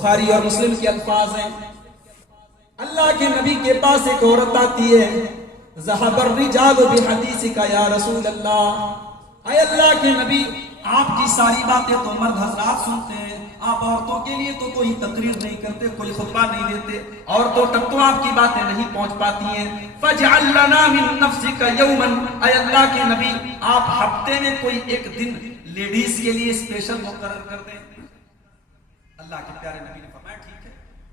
بخاری اور مسلم کے الفاظ ہیں، اللہ کے نبی کے پاس ایک عورت آتی ہے، ذهب الرجال بحدیثک یا رسول اللہ، اے اللہ کے نبی آپ کی ساری باتیں تو مرد حضرات سنتے ہیں، آپ عورتوں کے لیے تو کوئی تقریر نہیں کرتے، کوئی خطبہ نہیں دیتے، عورتوں تک تو آپ کی باتیں نہیں پہنچ پاتی ہیں، فاجعل لنا من نفسک یوما، اے اللہ کے نبی آپ ہفتے میں کوئی ایک دن لیڈیز کے لیے اسپیشل مقرر کر دیں۔ اللہ کے پیارے نبی نے فرمایا ٹھیک ہے،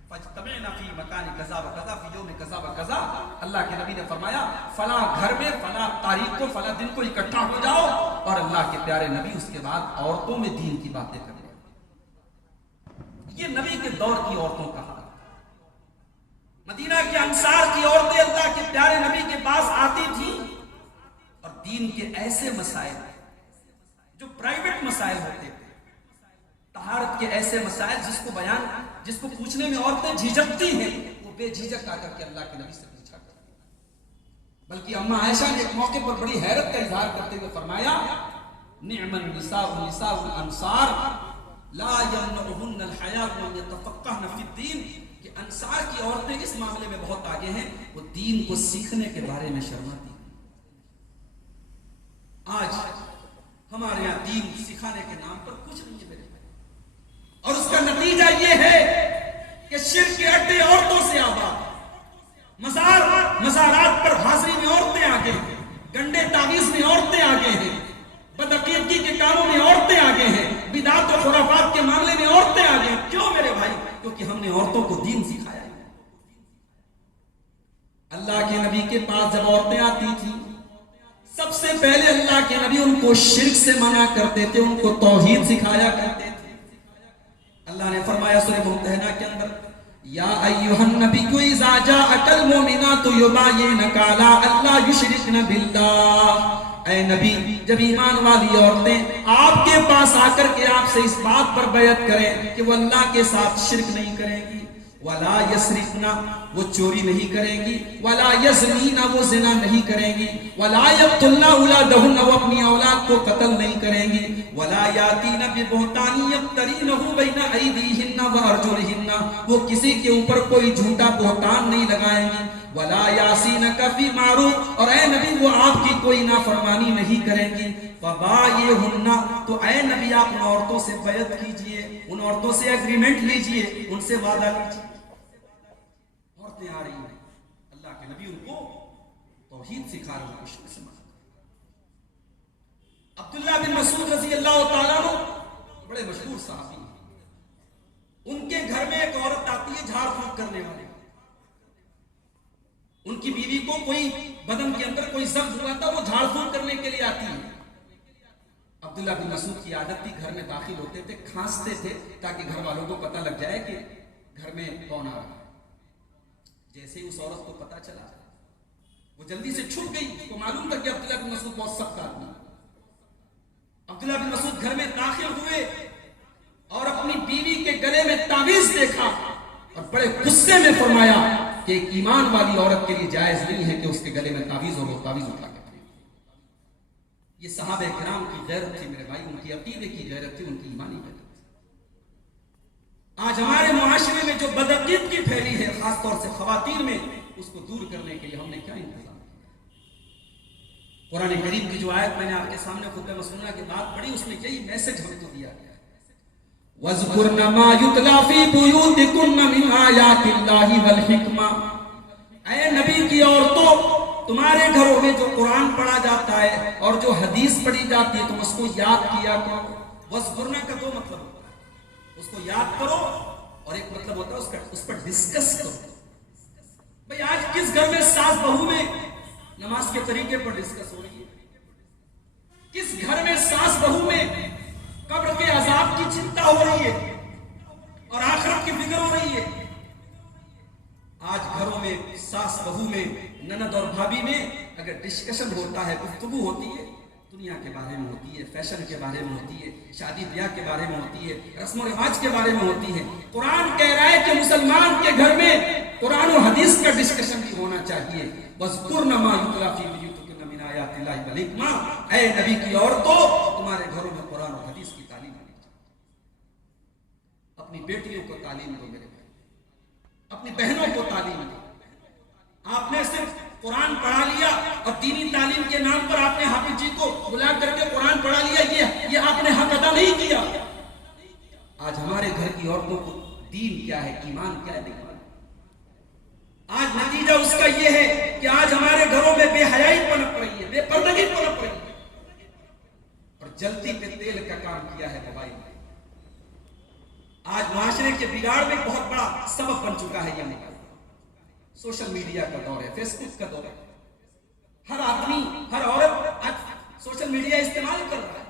فاجتمعنا فی مکان کذا و کذا فی یوم کذا و کذا، اللہ کے نبی نے فرمایا فلاں گھر میں فلاں تاریخ کو فلاں دن کو اکٹھا ہو جاؤ، اور اللہ کے پیارے نبی اس کے بعد عورتوں میں دین کی باتیں کریں۔ یہ نبی کے دور کی عورتوں کا حال، مدینہ کے انصار کی عورتیں اللہ کے پیارے نبی کے پاس آتی تھیں اور دین کے ایسے مسائل جو پرائیویٹ مسائل ہوتے تھے، طہارت کے ایسے مسائل جس کو پوچھنے میں عورتیں جھجکتی ہیں، وہ بے جھجک آ کر کے اللہ کے نبی سے پوچھا کرتی ہیں۔ بلکہ اماں عائشہ نے ایک موقع پر بڑی حیرت کا اظہار کرتے ہوئے فرمایا نعم النساء نساء الانصار لا یمنعهن الحیاء ان یتفقهن فی الدین، کہ انصار کی عورتیں اس معاملے میں بہت آگے ہیں، وہ دین کو سیکھنے کے بارے میں شرماتی ہیں۔ آج ہمارے یہاں دین سکھانے کے نام پر کچھ نہیں ہے میرے بھائی، اور اس کا نتیجہ یہ ہے کہ شرک کے اڈے عورتوں سے آباد، مزارات پر حاضری میں عورتیں آگے ہیں، گنڈے تعویذ میں عورتیں آگے ہیں، بدعقیدگی کے کاموں میں عورتیں آگے ہیں، بدعت و خرافات کے معاملے میں عورتیں آگے ہیں۔ کیوں میرے بھائی؟ کیونکہ ہم نے عورتوں کو دین سکھایا ہے۔ اللہ کے نبی کے پاس جب عورتیں آتی تھیں، سب سے پہلے اللہ کے نبی ان کو شرک سے منع کرتے تھے، ان کو توحید سکھایا کرتے تھے۔ اللہ نے فرمایا سورہ ممتحنہ کے اندر یا ایھا النبی اذا جاءک المؤمنات یباینک علی الا یشرکن باللہ، اے نبی جب ایمان والی عورتیں آپ کے پاس آ کر کے آپ سے اس بات پر بیعت کریں کہ وہ اللہ کے ساتھ شرک نہیں کریں گی، ولا یسرقن وہ چوری نہیں کریں گی، ولا یزنین وہ زنا نہیں کریں گی، ولا یقتلن اولادہن وہ اپنی اولاد کو قتل نہیں کریں گی، ولا یاتین ببہتان یفترینہ بین ایدیہن وارجلہن وہ کسی کے اوپر کوئی جھوٹا بہتان نہیں لگائیں گی، ولا یعصینک فی معروف اور اے نبی وہ آپ کی کوئی نافرمانی نہیں کریں گی، فبایعہن تو اے نبی آپ ان عورتوں سے بیعت کیجئے، ان عورتوں سے ایگریمنٹ لیجئے، ان سے وعدہ لیجئے۔ عورتیں آ رہی ہیں، اللہ کے نبی ان کو توحید سکھا رہے ہیں، شرک سے منع۔ عبداللہ بن مسعود رضی اللہ تعالیٰ عنہ بڑے مشہور صحابی ہیں، ان کے گھر میں ایک عورت آتی ہے جھاڑ پھونک کرنے والی، ان کی بیوی کو کوئی بدن کے اندر کوئی زخم ہوا تھا، وہ جھاڑ پھونک کرنے کے لیے آتی ہے۔ عبداللہ بن مسعود کی عادت تھی گھر میں داخل ہوتے تھے کھانستے تھے تاکہ گھر والوں کو پتہ لگ جائے کہ گھر میں کون آ رہا ہے۔ جیسے ہی اس عورت کو پتہ چلا وہ جلدی سے چھپ گئی، اس کو معلوم تھا کہ عبداللہ بن مسعود بہت سخت آدمی۔ عبداللہ بن مسعود گھر میں داخل ہوئے اور اپنی بیوی کے گلے میں تعویذ دیکھا اور بڑے غصے میں فرمایا کہ ایک ایمان والی عورت کے لیے جائز نہیں ہے کہ اس کے گلے میں تعویذ اور وہ تعویذ اٹھا کے پھینکے۔ یہ صحابہ کرام کی غیرت تھی میرے بھائی، ان کی عقیدے کی غیرت تھی، ان کی ایمانی غیرت تھی۔ آج ہمارے معاشرے میں جو بدعقیدگی پھیلی ہے خاص طور سے خواتین میں، اس کو دور کرنے کے لیے ہم نے کیا انتظام کیا؟ قرآن کریم کی جو آیت میں نے آپ کے سامنے خطبہ مسنونہ کے بعد پڑھی، اس میں یہی میسج ہمیں تو دیا گیا ہے، وَاذْكُرْنَ مَا يُتْلَى فِي بُيُوتِكُنَّ مِنْ آيَاتِ اللَّهِ وَالْحِكْمَةِ، اے نبی کی عورتوں تمہارے گھروں میں جو قرآن پڑھا جاتا ہے اور جو حدیث پڑھی جاتی ہے تم اس کو یاد کیا کرو۔ وَاذْكُرْنَ کا دو مطلب ہوتا ہے، اس کو یاد کرو اور ایک مطلب ہوتا ہے اس پر ڈسکس کرو۔ بھئی آج کس گھر میں ساس بہو میں نماز کے طریقے پر ڈسکس ہو رہی ہے؟ کس گھر میں ساس بہو میں قبر کے عذاب کی چنتا ہو رہی ہے اور آخرت کی فکر ہو رہی ہے؟ آج گھروں میں ساس بہو میں نند اور بھابھی میں اگر ڈسکشن ہوتا ہے، گفتگو ہوتی ہے، دنیا کے بارے میں ہوتی ہے، فیشن کے بارے میں ہوتی ہے، شادی بیاہ کے بارے میں ہوتی ہے، رسم و رواج کے بارے میں ہوتی ہے۔ قرآن کہہ رہا ہے کہ مسلمان کے گھر میں قرآن و حدیث کا ڈسکشن بھی ہونا چاہیے۔ وَاذْكُرْنَ مَا يُتْلَى فِي بُيُوتِكُنَّ مِنْ آيَاتِ اللَّهِ وَالْحِكْمَةِ، اے نبی کی عورتوں تمہارے گھروں میں قرآن و حدیث کی تعلیم ہونی چاہیے۔ اپنی بیٹیوں کو تعلیم دو میرے بھائی، اپنی بہنوں کو تعلیم دو. آپ نے صرف قرآن پڑھا لیا اور دینی تعلیم کے نام پر آپ نے حافظ جی کو بلا کر کے قرآن پڑھا لیا، یہ آپ نے حق ادا نہیں کیا. آج ہمارے گھر کی عورتوں کو دین کیا ہے، ایمان کیا ہے. آج نتیجہ اس کا یہ ہے کہ آج ہمارے گھروں میں بے حیائی پنپ رہی ہے، بے پردگی پنپ رہی ہے، اور جلتی پہ تیل کا کام کیا ہے موبائل نے. آج معاشرے کے بگاڑ میں بہت بڑا سبب بن چکا ہے یہ موبائل. سوشل میڈیا کا دور ہے، فیس بک کا دور ہے. ہر آدمی، ہر عورت آج سوشل میڈیا استعمال کر رہا ہے.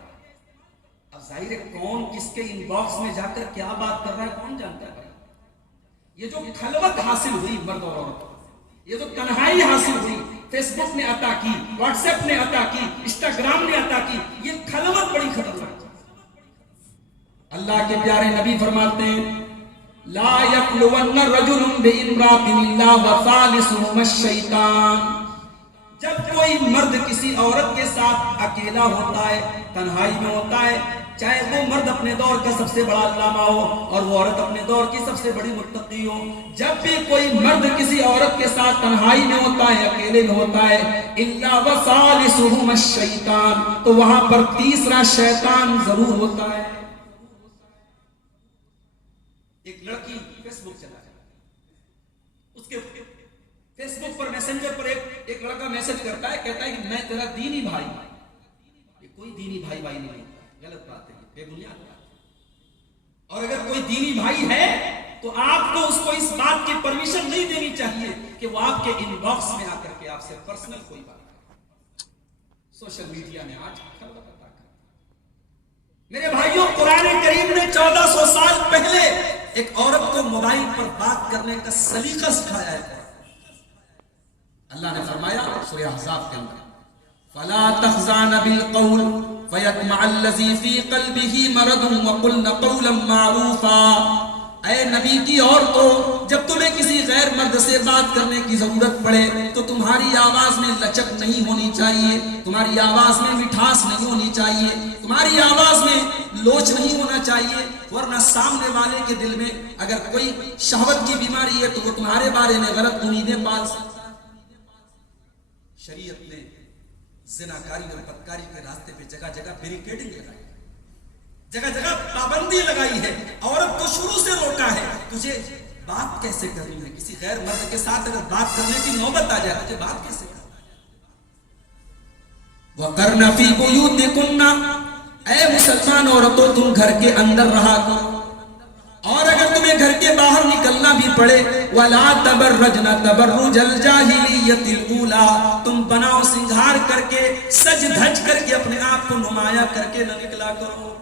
اب ظاہر ہے کون کس کے ان باکس میں جا کر کیا بات کر رہا ہے کون جانتا ہے. یہ جو خلوت حاصل ہوئی مرد اور عورت، یہ جو تنہائی حاصل ہوئی، فیس بک نے عطا کی، واٹس ایپ نے عطا کی، انسٹاگرام نے عطا کی، یہ خلوت بڑی خطرناک ہے. اللہ کے پیارے نبی فرماتے ہیں لا یخلون رجل بامرأۃ الا وثالثهما الشیطان. جب کوئی مرد کسی عورت کے ساتھ اکیلا ہوتا ہے، تنہائی میں ہوتا ہے، چاہے وہ مرد اپنے دور کا سب سے بڑا علامہ ہو اور وہ عورت اپنے دور کی سب سے بڑی متقی ہو، جب بھی کوئی مرد کسی عورت کے ساتھ تنہائی میں ہوتا ہے، اکیلے میں ہوتا ہے، الا وثالثهما الشیطان، تو وہاں پر تیسرا شیطان ضرور ہوتا ہے. ایک لڑکی فیس بک چلا رہی ہے، اس کے فیس بک پر میسنجر پر ایک لڑکا میسج کرتا ہے، کہتا ہے کہ میں تیرا دینی بھائی. یہ کوئی دینی بھائی نہیں ہوتا، غلط بات ہے، بے بنیاد بات ہے. اور اگر کوئی دینی بھائی ہے تو آپ کو اس کو اس بات کی پرمیشن نہیں دینی چاہیے کہ وہ آپ کے ان باکس میں آ کر کے آپ سے پرسنل کوئی بات کرے. سوشل میڈیا نے آج خلوت عطا کر. میرے بھائیوں، قرآن کریم نے 1400 سال پہلے ایک عورت کو موبائل پر بات کرنے کا سلیقہ سکھایا ہے. اللہ نے فرمایا سورہ احزاب کے اندر فلا تخزان بالقول فیطمع الذی فی قلبہ مرض وقلن قولا معروفا. اے نبی کی عورتوں، جب تمہیں کسی غیر مرد سے بات کرنے کی ضرورت پڑے تو تمہاری آواز میں لچک نہیں ہونی چاہیے، تمہاری آواز میں مٹھاس نہیں ہونی چاہیے، تمہاری آواز میں لوچ نہیں ہونا چاہیے، ورنہ سامنے والے کے دل میں اگر کوئی شہوت کی بیماری ہے تو وہ تمہارے بارے میں غلط امیدیں پال سکتا. شریعت نے زناکاری اور بدکاری کے راستے پہ جگہ جگہ بیریکیڈنگ لگائی ہے، جگہ جگہ پابندی لگائی ہے. عورت کو شروع سے روکا ہے، تجھے بات کیسے کرنی ہے، کسی غیر مرد کے ساتھ اگر بات کرنے کی نوبت آ جائے تجھے بات کیسے کرنی ہے. وَقَرْنَ فِي بُيُوتِكُنَّ، اے مسلمان عورتوں تم گھر کے اندر رہا کرو، اور اگر تمہیں گھر کے باہر نکلنا بھی پڑے وَلَا تَبَرَّجْنَ تَبَرُّجَ الْجَاهِلِيَّةِ الْأُولَى، تم بناؤ سنگھار کر کے سج دھج کر کے اپنے آپ کو نمایاں کر کے نہ نکلا کرو.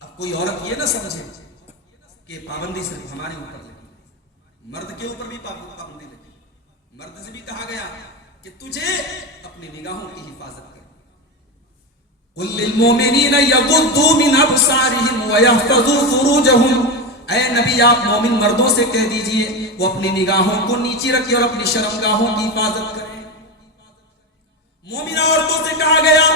اب کوئی عورت یہ نہ سمجھے کہ پابندی صرف ہمارے اوپر لگی، مرد کے اوپر بھی پابندی لگی. مرد سے بھی کہا گیا کہ تجھے اپنی نگاہوں کی حفاظت کر. قُلْ لِلْمُؤْمِنِينَ يَغُضُّوا مِنْ أَبْصَارِهِمْ وَيَحْفَظُوا فُرُوجَهُمْ. اے نبی آپ مومن مردوں سے کہہ دیجئے وہ اپنی نگاہوں کو نیچی رکھے اور اپنی شرمگاہوں کی حفاظت کریں. مومن عورتوں سے کہا گیا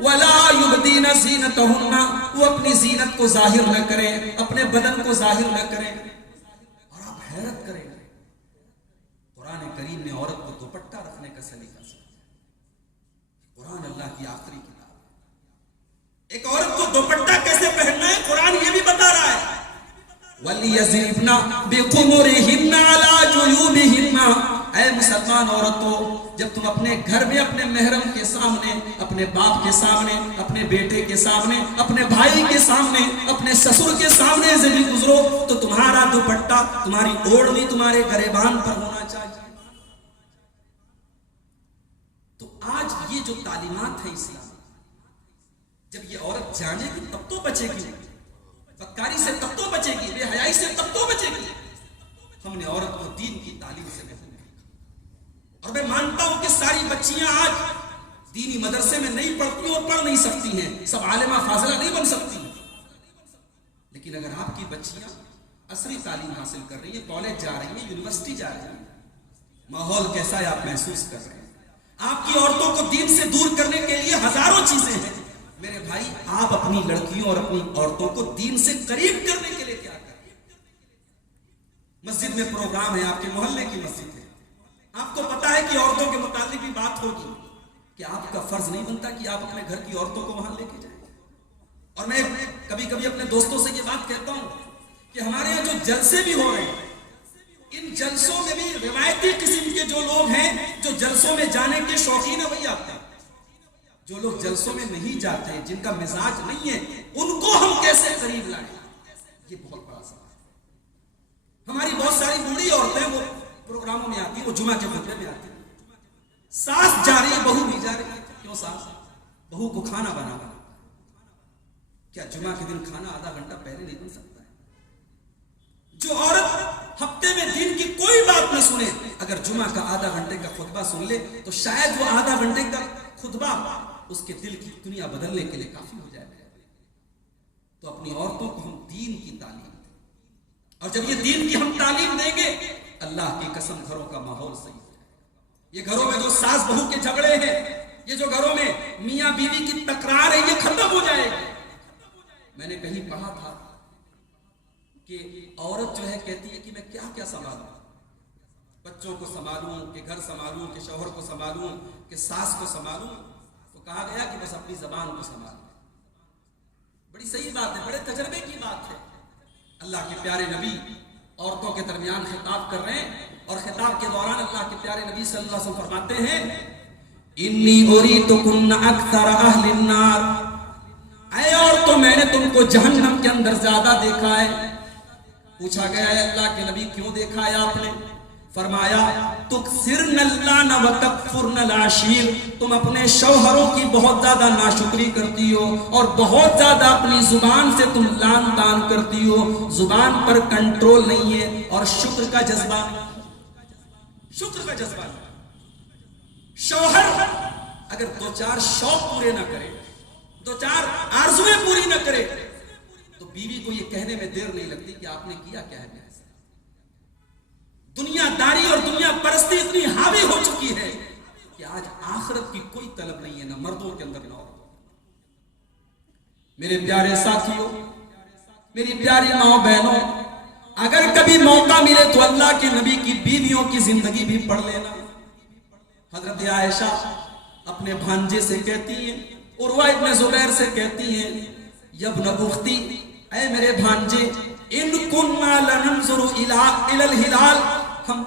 وَلَا يُبْدِينَ زِينَتَهُنَّ، وہ اپنی زینت کو ظاہر نہ کریں، اپنے بدن کو ظاہر نہ کریں. اور آپ حیرت کریں گے قرآن کریم نے عورت کو دوپٹہ رکھنے کا سلیقہ سکھایا. قرآن اللہ کی آخری کتاب، ایک عورت کو دوپٹہ کیسے پہننا ہے قرآن یہ بھی بتا رہا ہے. وَلْيَضْرِبْنَ بِخُمُرِهِنَّ عَلَى جُيُوبِهِنَّ. اے مسلمان عورتوں، جب تم اپنے گھر میں اپنے محرم کے سامنے، اپنے باپ کے سامنے، اپنے بیٹے کے سامنے، اپنے بھائی کے سامنے، اپنے سسر کے سامنے سے بھی گزرو تو تمہارا دوپٹہ، تمہاری اوڑھنی تمہارے گریبان پر ہونا چاہیے. تو آج یہ جو تعلیمات ہے اسلام، جب یہ عورت جانے گی تب تو بچے گی، بدکاری سے تب تو بچے گی، بے حیائی سے تب تو بچے گی. ہم نے عورت کو دین کی تعلیم سے محروم کیا. اور میں مانتا ہوں کہ ساری بچیاں آج دینی مدرسے میں نہیں پڑھتی اور پڑھ نہیں سکتی ہیں، سب عالمہ فاضلہ نہیں بن سکتی. لیکن اگر آپ کی بچیاں عصری تعلیم حاصل کر رہی ہیں، کالج جا رہی ہیں، یونیورسٹی جا رہی ہیں، ماحول کیسا ہے آپ محسوس کر رہے ہیں. آپ کی عورتوں کو دین سے دور کرنے کے لیے ہزاروں چیزیں ہیں. میرے بھائی آپ اپنی لڑکیوں اور اپنی عورتوں کو دین سے قریب کرنے کے لیے کیا کریں؟ مسجد میں پروگرام ہے، آپ کے محلے کی مسجد ہے، آپ کو پتا ہے کہ عورتوں کے متعلق بھی بات ہوگی، کہ آپ کا فرض نہیں بنتا کہ آپ اپنے گھر کی عورتوں کو وہاں لے کے جائیں؟ اور میں کبھی کبھی اپنے دوستوں سے یہ بات کہتا ہوں کہ ہمارے یہاں جو جلسے بھی ہو رہے ہیں، ان جلسوں میں بھی روایتی قسم کے جو لوگ ہیں جو جلسوں میں جانے کے شوقین ہیں وہی آتے ہیں۔ جو لوگ جلسوں میں نہیں جاتے، جن کا مزاج نہیں ہے، ان کو ہم کیسے قریب لائیں؟ یہ بہت بڑا سوال ہے۔ ہماری بہت ساری بوڑھی عورتیں وہ پروگراموں میں آتی ہیں، وہ جمعہ کے خطبے میں آتی ہیں، ساس جا رہی ہے بہو بھی جا رہی ہے، کیوں ساس؟ بہو کو کھانا بنانا، کیا جمعہ کے دن کھانا آدھا گھنٹہ پہلے نہیں بن سکتا ہے؟ جو عورت ہفتے میں دن کی کوئی بات نہ سنے، اگر جمعہ کا آدھا گھنٹے کا خطبہ سن لے تو شاید وہ آدھا گھنٹے کا خطبہ اس کے دل کی دنیا بدلنے کے لیے کافی ہو جائے گا۔ تو اپنی عورتوں کو ہم دین کی تعلیم دیں، اور جب یہ دین کی ہم تعلیم دیں گے، اللہ کی قسم گھروں کا ماحول صحیح ہو جائے گا۔ یہ گھروں میں جو ساس بہو کے جھگڑے ہیں، یہ جو گھروں میں میاں بیوی کی تکرار ہے، یہ ختم ہو جائے گی۔ میں نے کہیں پڑھا تھا کہ عورت جو ہے کہتی ہے کہ میں کیا کیا سنبھالوں، بچوں کو سنبھالوں، کہ گھر سنبھالوں، کہ شوہر کو سنبھالوں، کہ ساس کو سنبھالوں؟ تو کہا گیا کہ بس اپنی زبان کو سنبھالوں۔ بڑی صحیح بات ہے، بڑے تجربے کی بات ہے۔ اللہ کے پیارے نبی عورتوں کے درمیان خطاب کر رہے ہیں، اور خطاب کے دوران اللہ کے پیارے نبی صلی اللہ علیہ وسلم فرماتے ہیں، انی اریتکن اکثر اہل النار، اے عورتوں میں نے تم کو جہنم کے اندر زیادہ دیکھا ہے۔ پوچھا گیا ہے اللہ کے نبی کیوں دیکھا ہے آپ نے؟ فرمایا تکثرن اللعن وتکفرن العشیر، تم اپنے شوہروں کی بہت زیادہ ناشکری کرتی ہو، اور بہت زیادہ اپنی زبان سے تم لعن طعن کرتی ہو، زبان پر کنٹرول نہیں ہے، اور شکر کا جذبہ، شکر کا جذبہ نہیں۔ شوہر اگر دو چار شوق پورے نہ کرے، دو چار آرزویں پوری نہ کرے، تو بیوی کو یہ کہنے میں دیر نہیں لگتی کہ آپ نے کیا کیا ہے میرے ساتھ۔ دنیا داری اور دنیا پرستی اتنی حاوی ہو چکی ہے کہ آج آخرت کی کوئی طلب نہیں ہے، نہ مردوں کے اندر نہ عورتوں۔ میرے پیارے ساتھیوں، میری پیاری ماں بہنوں، اگر کبھی موقع ملے تو اللہ کے نبی کی بیویوں کی زندگی بھی پڑھ لینا۔ حضرت عائشہ اپنے بھانجے سے کہتی ہیں، عروہ ابن زبیر سے کہتی ہیں، یبن اختی، اے میرے بھانجے، ان کننا لننظر الی الہلال، ہم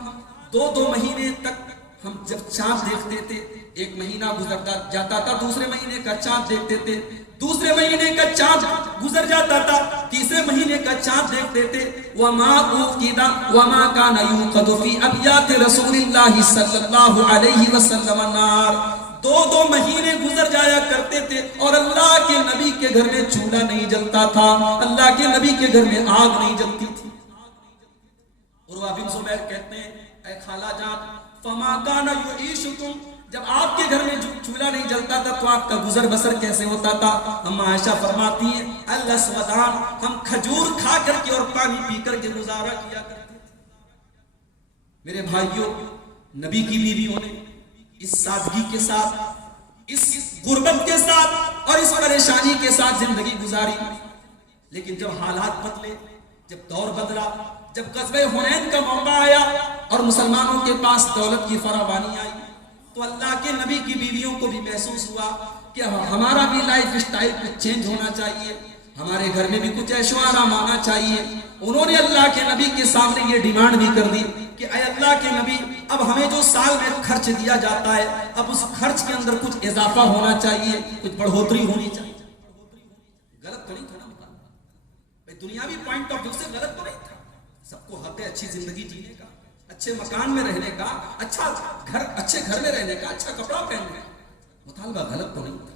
دو مہینے تک ہم جب چاند دیکھتے تھے، ایک مہینہ گزرتا جاتا تھا، دوسرے مہینے کا چاند دیکھتے تھے، دوسرے مہینے کا چاند گزر جاتا تھا، تیسرے مہینے کا چاند دیکھتے تھے۔ وما اوقد وما كان يوقد في ابيات رسول الله صلی اللہ علیہ وسلم النار، دو مہینے گزر جایا کرتے تھے اور اللہ کے نبی کے گھر میں چولہا نہیں جلتا تھا، اللہ کے نبی کے گھر میں آگ نہیں جلتی تھی۔ عروہ بن زبیر کہتے ہیں، اے خالہ جان، فما كان يعيشكم، جب آپ کے گھر میں چولہا نہیں جلتا تھا تو آپ کا گزر بسر کیسے ہوتا تھا؟ ہم عائشہ فرماتی ہیں، الاسودان، ہم کھجور کھا کر کے اور پانی پی کر کے گزارا کیا کرتے تھے۔ میرے بھائیوں، نبی کی بیویوں نے اس سادگی کے ساتھ، اس غربت کے ساتھ اور اس پریشانی کے ساتھ زندگی گزاری، لیکن جب حالات بدلے، جب دور بدلا، جب غزوہ حنین کا موقع آیا اور مسلمانوں کے پاس دولت کی فراوانی آئی، تو اللہ کے نبی کی بیویوں کو بھی محسوس ہوا کہ ہمارا بھی لائف اسٹائل کچھ چینج ہونا چاہیے، ہمارے گھر میں بھی کچھ عیش و آرام آنا چاہیے۔ انہوں نے اللہ کے نبی کے سامنے یہ ڈیمانڈ بھی کر دی کہ اے اللہ کے نبی، اب ہمیں جو سال میں خرچ دیا جاتا ہے، اب اس خرچ کے اندر کچھ اضافہ ہونا چاہیے، کچھ بڑھوتری ہونی چاہیے۔ غلط تو نہیں تھا نا بھائی، دنیاوی پوائنٹ آف ویو سے غلط تو نہیں تھا، سب کو حق ہے اچھی زندگی جینے کا، اچھے مکان میں رہنے کا، اچھے گھر میں رہنے کا، اچھا کپڑا پہننے کا، مطالبہ غلط تو نہیں تھا،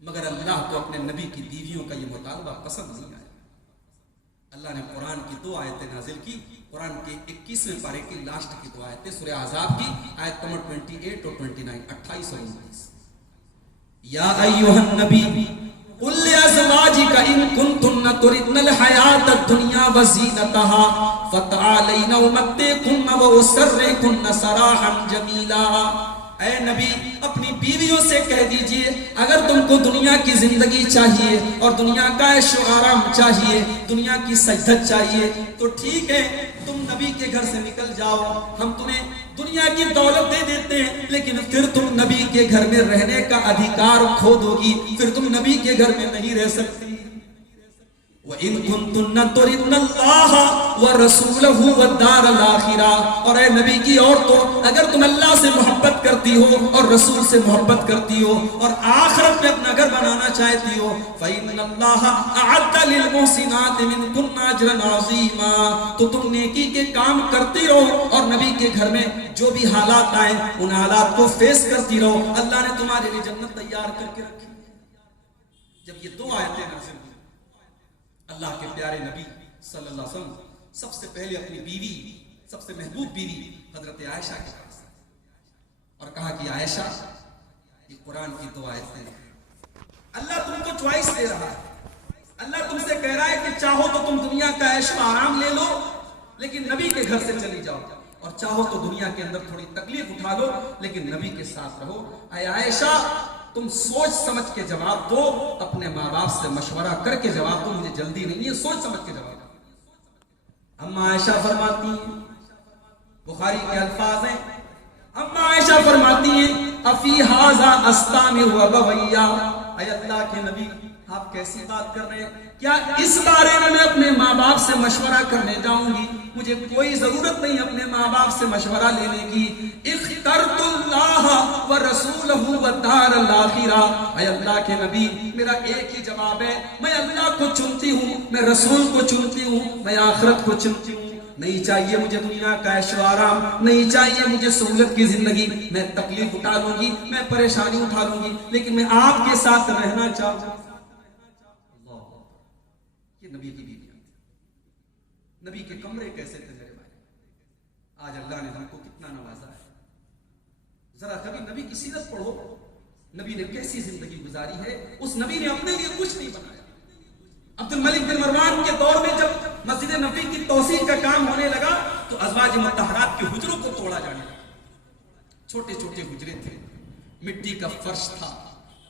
مگر اللہ کو اپنے نبی کی بیویوں کا یہ مطالبہ پسند نہیں آیا۔ اللہ نے قرآن کی 2 آیتیں نازل کی، قرآن کے 21ویں پارے کی لاسٹ کی 2 آیتیں، سورہ احزاب کی آیت نمبر 28 اور 29، 28 اور 29۔ یا ایھا النبی قل لأزواجك إن كنتن تردن الحياة الدنيا وزينتها فتعالين أمتعكن وأسرحكن سراحا جميلا، اے نبی اپنی بیویوں سے کہہ دیجئے اگر تم کو دنیا کی زندگی چاہیے اور دنیا کا عیش و آرام چاہیے، دنیا کی سجدت چاہیے تو ٹھیک ہے، تم نبی کے گھر سے نکل جاؤ، ہم تمہیں دنیا کی دولت دے دیتے ہیں، لیکن پھر تم نبی کے گھر میں رہنے کا ادھیکار کھو دو گی، پھر تم نبی کے گھر میں نہیں رہ سکتی۔ وَإِن كُنتُنَّ تُرِدْنَ اللَّهَ وَرَسُولَهُ وَالدَّارَ الْآخِرَةَ، اور اے نبی کی عورتوں اگر تم اللہ سے محبت کرتی ہو اور رسول سے محبت کرتی ہو اور آخرت میں اپنا گھر بنانا چاہتی ہو، فَإِنَّ اللَّهَ أَعَدَّ لِلْمُحْسِنَاتِ مِنْكُنَّ أَجْرًا عَظِيمًا، تو تم نیکی کے کام کرتی رہو اور نبی کے گھر میں جو بھی حالات آئیں ان حالات کو فیس کرتی رہو، اللہ نے تمہارے لیے جنت تیار کر کے رکھی۔ جب یہ دو آیتیں نازل ہوئی، اللہ کے پیارے نبی صلی اللہ علیہ وسلم سب سے پہلے اپنی بیوی، سب سے محبوب بیوی حضرت عائشہ کے پاس اور کہا کہ عائشہ یہ قرآن کی دو آیتیں ہیں، اللہ تم کو چوائس دے رہا ہے، اللہ تم سے کہہ رہا ہے کہ چاہو تو تم دنیا کا عیش و آرام لے لو لیکن نبی کے گھر سے چلی جاؤ، اور چاہو تو دنیا کے اندر تھوڑی تکلیف اٹھا لو لیکن نبی کے ساتھ رہو۔ اے عائشہ تم سوچ سمجھ کے جواب دو، اپنے ماں باپ سے مشورہ کر کے جواب دو، مجھے جلدی نہیں ہے، سوچ سمجھ کے جواب دو۔ اما عائشہ فرماتی ہیں، بخاری کے الفاظ ہیں، اما عائشہ فرماتی ہیں افی ھذا استامر وابویا، اے اللہ کے نبی آپ کیسی بات کر رہے ہیں، کیا اس بارے میں اپنے ماں باپ سے مشورہ کرنے جاؤں گی؟ مجھے کوئی ضرورت نہیں اپنے ماں باپ سے مشورہ لینے کی۔ اخترت اللہ ورسولہ والدار الآخرہ، اے اللہ کے نبی میرا ایک ہی جواب ہے، میں اللہ کو چنتی ہوں، میں رسول کو چنتی ہوں، میں آخرت کو چنتی ہوں، نہیں چاہیے مجھے دنیا کا عیش و آرام، نہیں چاہیے مجھے سہولت کی زندگی، میں تکلیف اٹھا لوں گی، میں پریشانی اٹھا لوں گی لیکن میں آپ کے ساتھ رہنا چاہوں گا۔ یہ نبی کی بیویاں تھی، نبی کے کمرے کیسے تھے میرے بھائی، آج اللہ نے ہم کو کتنا نوازا ہے۔ ذرا کبھی نبی کی سیرت پڑھو، نبی نے کیسی زندگی گزاری ہے، اس نبی نے اپنے لیے کچھ نہیں بنایا۔ عبد الملک بن مروان کے دور میں جب مسجد نبوی کی توسیع کا کام ہونے لگا تو ازواج مطہرات کے حجروں کو توڑا جانے لگا، چھوٹے چھوٹے حجرے تھے، مٹی کا فرش تھا،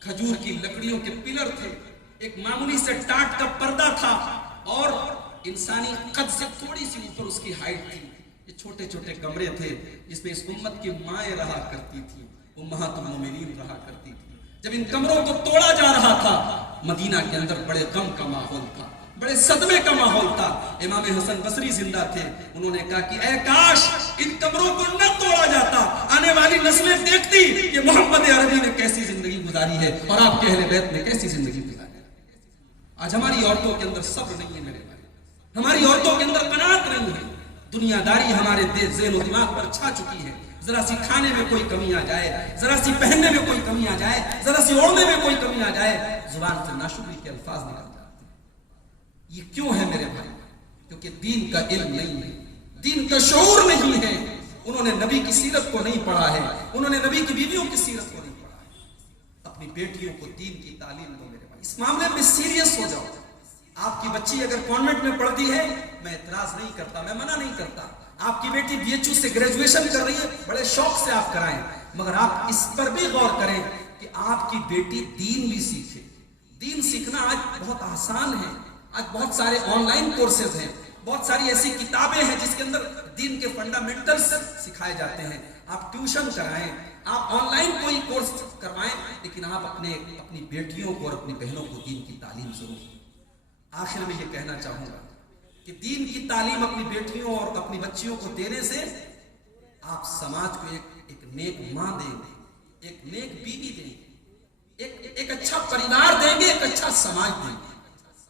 کھجور کی لکڑیوں کے پلر تھے، ایک معمولی سے ٹاٹ کا پردہ تھا اور انسانی قد سے تھوڑی سی اوپر اس کی ہائٹ تھی۔ یہ چھوٹے چھوٹے کمرے تھے جس میں اس امت کی مائیں رہا کرتی تھی، امہات المومنین رہا کرتی تھی۔ جب ان کمروں کو توڑا جا رہا تھا مدینہ کے اندر بڑے غم کا ماحول تھا، بڑے صدمے کا ماحول تھا۔ امام حسن بصری زندہ تھے، انہوں نے کہا کہ اے کاش ان کمروں کو نہ توڑا جاتا، آنے والی نسلیں دیکھتی کہ محمد عربی نے کیسی زندگی گزاری ہے اور آپ کے اہل بیت نے کیسی زندگی گزاری ہے۔ آج ہماری عورتوں کے اندر صبر نہیں ہے میرے بھائی، ہماری عورتوں کے اندر قناعت نہیں ہے، دنیا داری ہمارے ذہن و دماغ پر چھا چکی ہے۔ ذرا سی کھانے میں کوئی کمی آ جائے، ذرا سی پہننے میں کوئی کمی آ جائے، ذرا سی اوڑھنے میں کوئی کمی آ جائے، زبان سے ناشکری کے الفاظ نکل جاتے ہیں۔ یہ کیوں ہے میرے بھائی؟ کیونکہ دین کا علم نہیں ہے، دین کا شعور نہیں ہے، انہوں نے نبی کی سیرت کو نہیں پڑھا ہے، انہوں نے نبی کی بیویوں کی سیرت کو نہیں پڑھا ہے۔ اپنی بیٹیوں کو دین کی تعلیم دو میرے بھائی، اس معاملے میں سیریس ہو جاؤ۔ آپ کی بچی اگر کانوینٹ میں پڑھتی ہے میں اعتراض نہیں کرتا، میں منع نہیں کرتا۔ آپ کی بیٹی بی ایچ یو سے گریجویشن کر رہی ہے، بڑے شوق سے آپ کرائیں، مگر آپ اس پر بھی غور کریں کہ آپ کی بیٹی دین بھی سیکھے۔ دین سیکھنا آج بہت آسان ہے، آج بہت سارے آن لائن کورسز ہیں، بہت ساری ایسی کتابیں ہیں جس کے اندر دین کے فنڈامنٹلز سکھائے جاتے ہیں۔ آپ ٹیوشن کرائیں، آپ آن لائن کوئی کورس کروائیں، لیکن آپ اپنی بیٹیوں کو اور اپنی بہنوں کو دین کی تعلیم ضرور دیں۔ آخر میں یہ کہنا چاہوں گا کہ دین کی تعلیم اپنی بیٹیوں اور اپنی بچیوں کو دینے سے آپ سماج کو ایک نیک ماں دیں گے، ایک نیک بیوی دیں گے، ایک اچھا پریوار دیں گے، ایک اچھا سماج دیں گے۔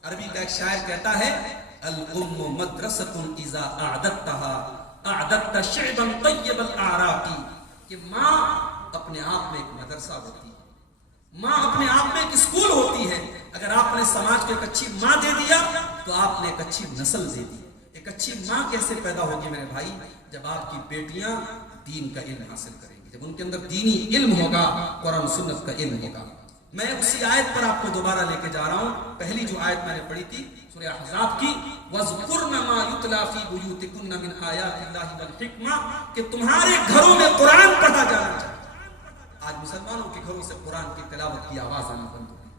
عربی کا ایک شاعر کہتا ہے الام مدرسۃ اذا اعددتها اعددت شعبا طیب الاعراق، کہ ماں اپنے آپ میں ایک مدرسہ ہوتی ہے، ماں اپنے آپ میں ایک اسکول ہوتی ہے۔ اگر آپ نے سماج کو ایک اچھی ماں دے دیا تو آپ نے ایک اچھی نسل دے دی۔ ایک اچھی ماں کیسے پیدا ہوگی میرے بھائی؟ جب آپ کی بیٹیاں دین کا علم حاصل کریں گی، جب ان کے اندر دینی علم ہوگا، قرآن سنت کا علم ہوگا۔ میں اسی آیت پر آپ کو دوبارہ لے کے جا رہا ہوں، پہلی جو آیت میں نے پڑھی تھی سورہ احزاب کی، وَاذْكُرْنَ مَا يُتْلَى فِي بُيُوتِكُنَّ مِنْ آيَاتِ اللَّهِ وَالْحِكْمَةِ، کہ تمہارے گھروں میں قرآن پڑھا جانا چاہیے۔ آج مسلمانوں کے گھروں سے قرآن کی تلاوت کی آواز آنا بند ہو گئی.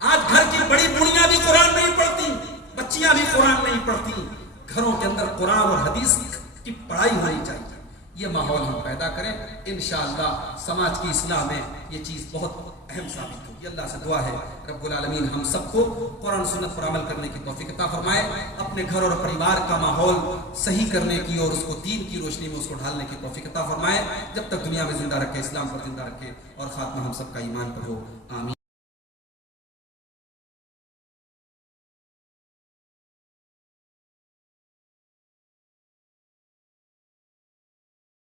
آج گھر کی بڑی بوڑھیاں بھی قرآن نہیں پڑھتی, بچیاں بھی قرآن نہیں پڑھتی. گھروں کے اندر قرآن اور حدیث کی پڑھائی ہونی چاہیے. یہ ماحول ہم پیدا کریں, انشاءاللہ سماج کی اصلاح میں یہ چیز بہت اہم ثابت ہوگی. اللہ سے دعا ہے رب العالمین ہم سب کو قرآن سنت پر عمل کرنے کی توفیق عطا فرمائے, اپنے گھر اور پریوار کا ماحول صحیح کرنے کی اور اس کو دین کی روشنی میں اس کو ڈھالنے کی توفیق عطا فرمائے. جب تک دنیا میں زندہ رکھے, اسلام پر زندہ رکھے, اور خاتمہ ہم سب کا ایمان پر ہو. آمین.